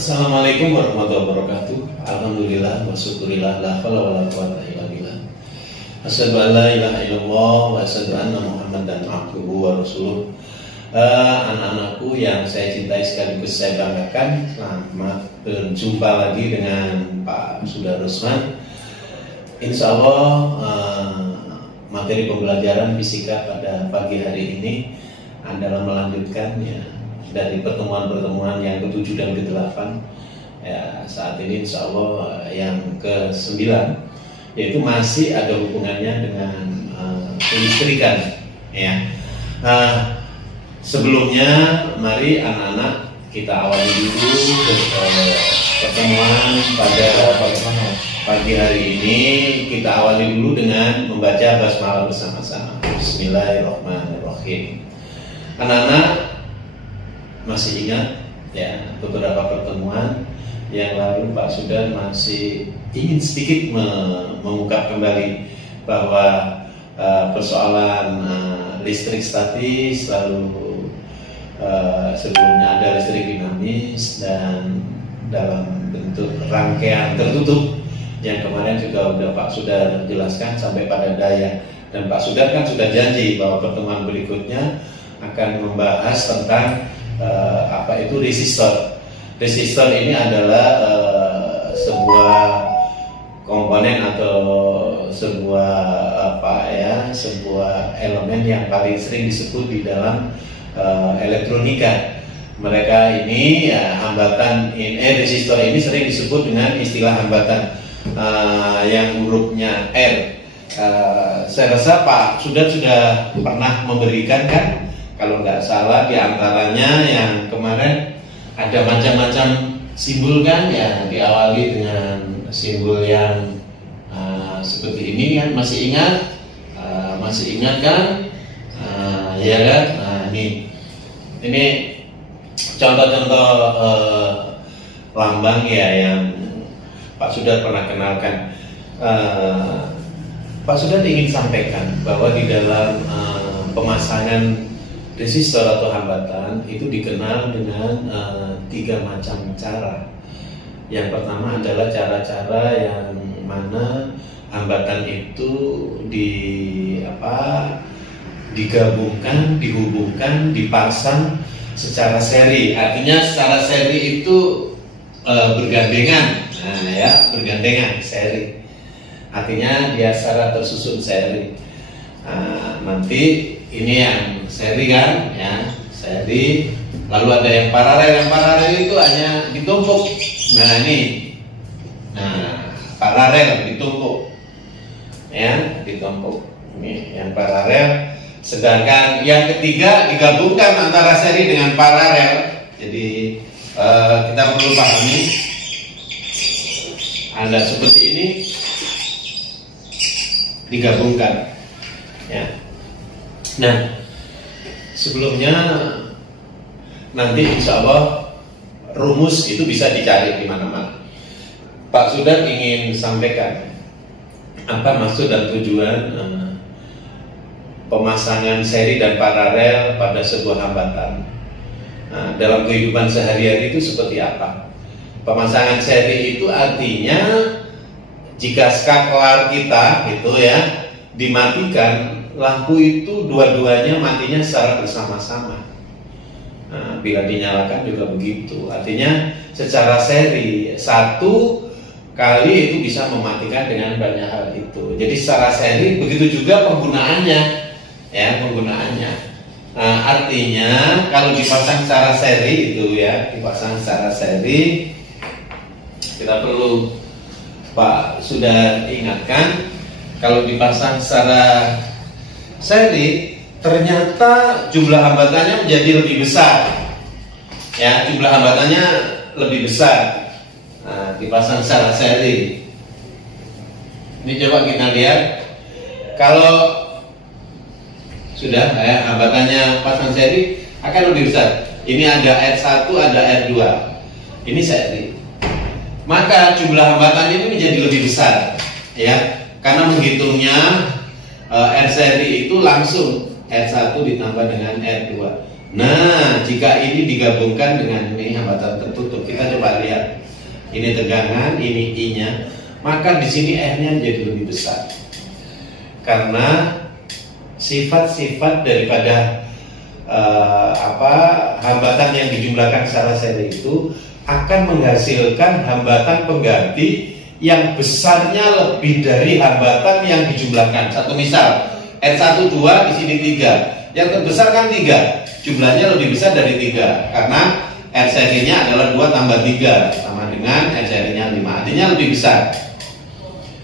Assalamualaikum warahmatullahi wabarakatuh. Alhamdulillah wa syukurillah la haula wala quwwata illa billah. Asyhadu an la ilaha illallah wa asyhadu anna Muhammadan abduhu wa rasuluh. Anak-anakku yang saya cintai sekaligus saya banggakan, selamat berjumpa lagi dengan Pak Sudarusman. Insya Allah materi pembelajaran fisika pada pagi hari ini adalah melanjutkannya dari pertemuan-pertemuan yang ke-7 dan ke-8. Ya, saat ini insya Allah yang ke-9, yaitu masih ada hubungannya dengan kelistrikan. Ya. Sebelumnya mari anak-anak kita awali dulu pertemuan pada pagi hari ini. Kita awali dulu dengan membaca basmalah bersama-sama. Bismillahirrahmanirrahim. Anak-anak masih ingat ya beberapa pertemuan yang lalu Pak Sudar masih ingin sedikit mengungkap kembali bahwa persoalan listrik statis, lalu sebelumnya ada listrik dinamis dan dalam bentuk rangkaian tertutup yang kemarin juga sudah Pak Sudar jelaskan sampai pada daya, dan Pak Sudar kan sudah janji bahwa pertemuan berikutnya akan membahas tentang apa itu resistor. Resistor ini adalah sebuah komponen atau sebuah elemen yang paling sering disebut di dalam elektronika. Mereka ini hambatan resistor ini sering disebut dengan istilah hambatan yang hurufnya R. Saya rasa Pak Sudar sudah pernah memberikan kan, kalau nggak salah di antaranya yang kemarin ada macam-macam simbol kan, ya diawali dengan simbol yang seperti ini kan, masih ingat kan, ya kan. Nah ini contoh-contoh lambang ya yang Pak Sudar pernah kenalkan. Pak Sudar ingin sampaikan bahwa di dalam pemasangan resistor atau hambatan itu dikenal dengan 3 macam cara. Yang pertama adalah cara-cara yang mana hambatan itu digabungkan, dihubungkan, dipasang secara seri. Artinya secara seri itu bergandengan, bergandengan seri. Artinya dia secara tersusun seri. Nanti ini yang seri kan, ya seri. Lalu ada yang paralel. Yang paralel itu hanya ditumpuk. Nah ini, paralel ditumpuk, ya ditumpuk. Ini yang paralel. Sedangkan yang ketiga digabungkan antara seri dengan paralel. Jadi kita perlu pahami. Ada seperti ini digabungkan. Ya. Nah, sebelumnya nanti insya Allah rumus itu bisa dicari di mana-mana. Pak Sudar ingin sampaikan apa maksud dan tujuan pemasangan seri dan paralel pada sebuah hambatan. Nah, dalam kehidupan sehari-hari itu seperti apa? Pemasangan seri itu artinya jika skaklar kita gitu ya dimatikan, lampu itu dua-duanya matinya secara bersama-sama. Nah, bila dinyalakan juga begitu. Artinya secara seri satu kali itu bisa mematikan dengan banyak hal itu. Jadi secara seri begitu juga penggunaannya, ya penggunaannya. Nah, artinya kalau dipasang secara seri itu ya, dipasang secara seri, kita perlu Pak sudah ingatkan. Kalau dipasang secara seri, ternyata jumlah hambatannya menjadi lebih besar. Ya, jumlah hambatannya lebih besar. Nah, dipasang secara seri. Ini coba kita lihat. Kalau sudah ya, hambatannya pasang seri akan lebih besar. Ini ada R1, ada R2. Ini seri. Maka jumlah hambatannya ini menjadi lebih besar. Ya. Karena menghitungnya R seri itu langsung R1 ditambah dengan R2. Nah, jika ini digabungkan dengan ini hambatan tertutup, kita coba lihat. Ini tegangan, ini I-nya, maka di sini R-nya menjadi lebih besar. Karena sifat-sifat daripada hambatan yang dijumlahkan secara seri itu akan menghasilkan hambatan pengganti yang besarnya lebih dari hambatan yang dijumlahkan. Satu misal, R1 2 di sini 3. Yang terbesar kan 3. Jumlahnya lebih besar dari 3 karena R serinya adalah 2 tambah 3 sama dengan R serinya 5. Artinya lebih besar.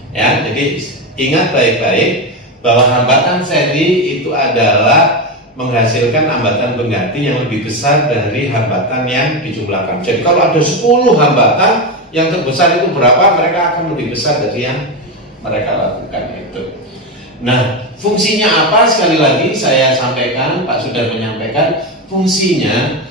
Ya, jadi ingat baik-baik bahwa hambatan seri itu adalah menghasilkan hambatan pengganti yang lebih besar dari hambatan yang dijumlahkan. Jadi kalau ada 10 hambatan, yang terbesar itu berapa, mereka akan lebih besar dari yang mereka lakukan itu. Nah, fungsinya apa? Sekali lagi saya sampaikan, Pak sudah menyampaikan, fungsinya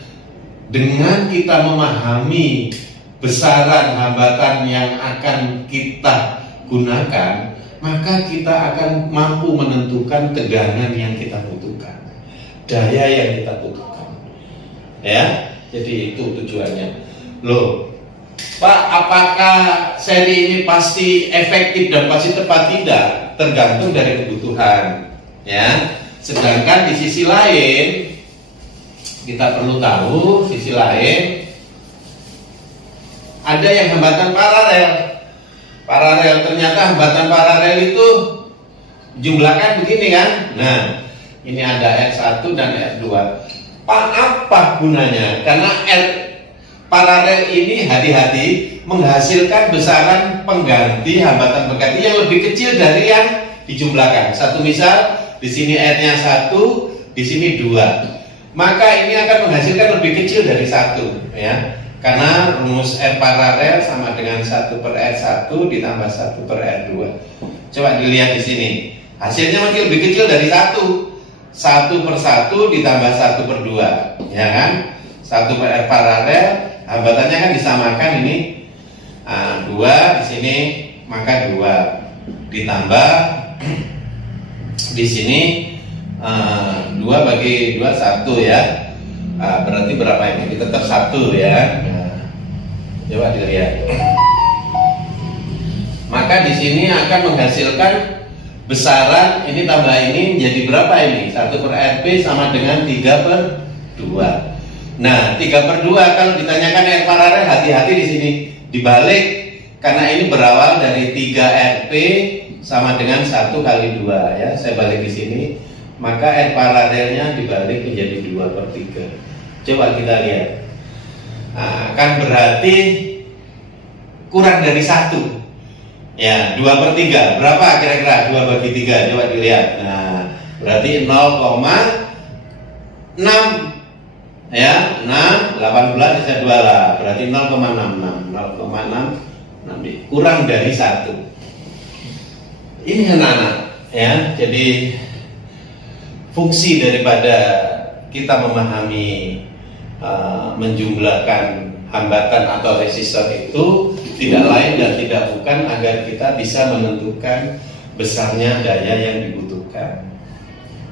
dengan kita memahami besaran hambatan yang akan kita gunakan, maka kita akan mampu menentukan tegangan yang kita butuhkan, daya yang kita butuhkan. Ya, jadi itu tujuannya. Loh, Pak, apakah seri ini pasti efektif dan pasti tepat? Tidak, tergantung dari kebutuhan. Ya, sedangkan di sisi lain kita perlu tahu, sisi lain ada yang hambatan paralel. Paralel, ternyata hambatan paralel itu jumlahkan begini kan. Nah, ini ada R1 dan R2. Pak, apa gunanya? Karena R paralel ini hati-hati menghasilkan besaran pengganti, hambatan pengganti yang lebih kecil dari yang dijumlahkan. Satu misal, di sini R-nya 1, di sini 2. Maka ini akan menghasilkan lebih kecil dari 1, ya. Karena rumus R paralel sama dengan 1 per R1 ditambah 1 per R2. Coba dilihat di sini. Hasilnya masih lebih kecil dari 1. 1 per 1 ditambah 1 per 2, ya kan? 1 per R paralel, hambatannya kan disamakan ini. 2 di sini, maka 2 ditambah di sini 2 bagi 2 1 ya. Berarti berapa ini? Tetap 1 ya. Coba dilihat. Maka di sini akan menghasilkan besaran ini tambah ini menjadi berapa ini? 1 per RP sama dengan 3 per 2. Nah, 3 per 2 kalau ditanyakan R paralel, hati-hati di sini dibalik, karena ini berawal dari 3 RP sama dengan 1 kali 2 ya. Saya balik di sini, maka R paralelnya dibalik menjadi 2 per 3. Coba kita lihat. Kan berarti kurang dari 1. Ya, 2 per 3. Berapa kira-kira 2 bagi 3? Coba dilihat. Nah, berarti 0,6. Ya, 6, 18 bisa 2 lah. Berarti 0,66. 0,66 kurang dari 1. Ini anak-anak ya. Jadi fungsi daripada kita memahami menjumlahkan hambatan atau resistor itu tidak lain dan tidak bukan agar kita bisa menentukan besarnya daya yang dibutuhkan.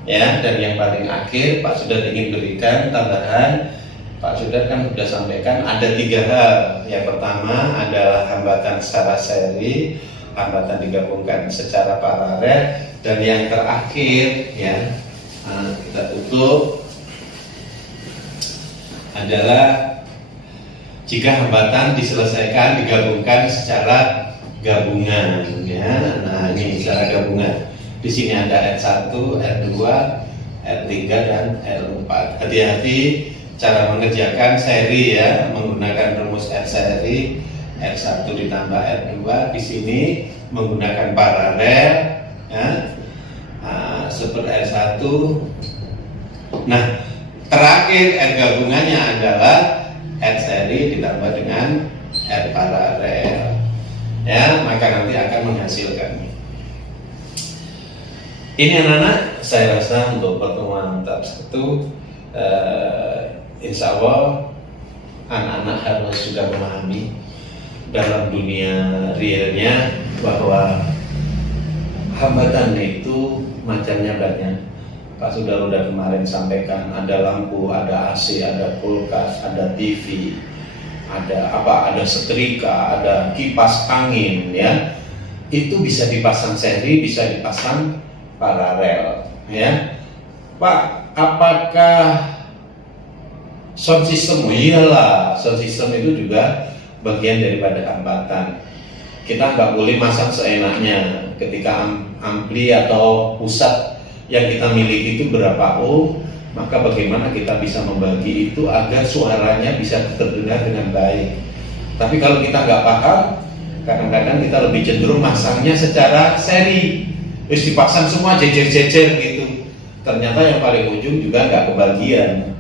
Ya, dan yang paling akhir Pak Sudar ingin berikan tambahan. Pak Sudar kan sudah sampaikan ada 3 hal. Yang pertama adalah hambatan secara seri, hambatan digabungkan secara paralel, dan yang terakhir ya kita tutup adalah jika hambatan diselesaikan digabungkan secara gabungan ya. Nah, ini secara gabungan. Di sini ada R1, R2, R3 dan R4. Hati-hati cara mengerjakan seri ya, menggunakan rumus R seri, R1 ditambah R2. Di sini menggunakan paralel ya. Seperti R1. Nah, terakhir R gabungannya adalah R seri ditambah dengan R paralel. Ya, maka nanti akan menghasilkan. Ini anak-anak, saya rasa untuk pertemuan tahap 1 insya Allah anak-anak harus sudah memahami dalam dunia realnya bahwa hambatan itu macamnya banyak. Pak Sudaroda kemarin sampaikan, ada lampu, ada AC, ada kulkas, ada TV, ada setrika, ada kipas angin, ya. Itu bisa dipasang seri, bisa dipasang paralel, ya. Pak, apakah sound system? Iyalah, sound system itu juga bagian daripada hambatan. Kita nggak boleh masang seenaknya. Ketika ampli atau pusat yang kita miliki itu berapa ohm, maka bagaimana kita bisa membagi itu agar suaranya bisa terdengar dengan baik. Tapi kalau kita nggak paham, kadang-kadang kita lebih cenderung masangnya secara seri, terus dipasang semua jejer-jejer gitu. Ternyata yang paling ujung juga nggak kebagian,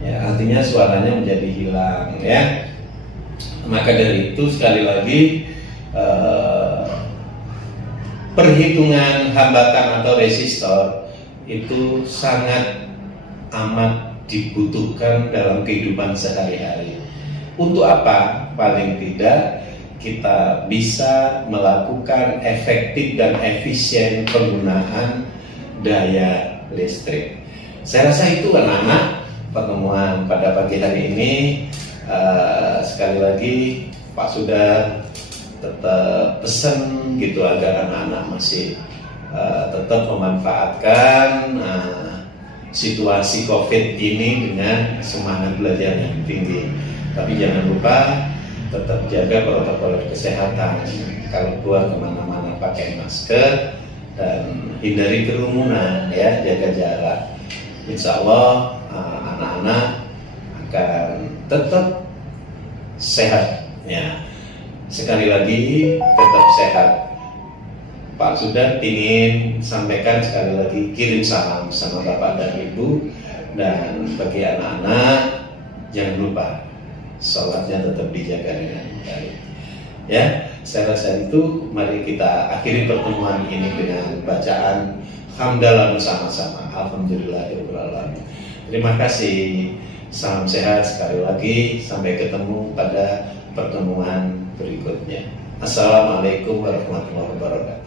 ya, artinya suaranya menjadi hilang, ya. Maka dari itu sekali lagi, perhitungan hambatan atau resistor itu sangat amat dibutuhkan dalam kehidupan sehari-hari. Untuk apa? Paling tidak kita bisa melakukan efektif dan efisien penggunaan daya listrik. Saya rasa itu anak-anak pertemuan pada pagi hari ini. Sekali lagi Pak sudah tetap pesan gitu agar anak-anak masih tetap memanfaatkan situasi COVID ini dengan semangat belajar yang tinggi. Tapi jangan lupa tetap jaga protokol kesehatan. Kalau keluar kemana-mana pakai masker dan hindari kerumunan, ya, jaga jarak. Insya Allah anak-anak akan tetap sehat, ya. Sekali lagi tetap sehat. Pak sudah ingin sampaikan sekali lagi, kirim salam sama Bapak dan Ibu, dan bagi anak-anak jangan lupa sholatnya tetap dijaga dengan baik, ya. Saya rasa itu. Mari kita akhiri pertemuan ini dengan bacaan hamdalah bersama-sama. Alhamdulillahirobbilalamin. Terima kasih. Salam sehat sekali lagi. Sampai ketemu pada pertemuan berikutnya. Assalamualaikum warahmatullahi wabarakatuh.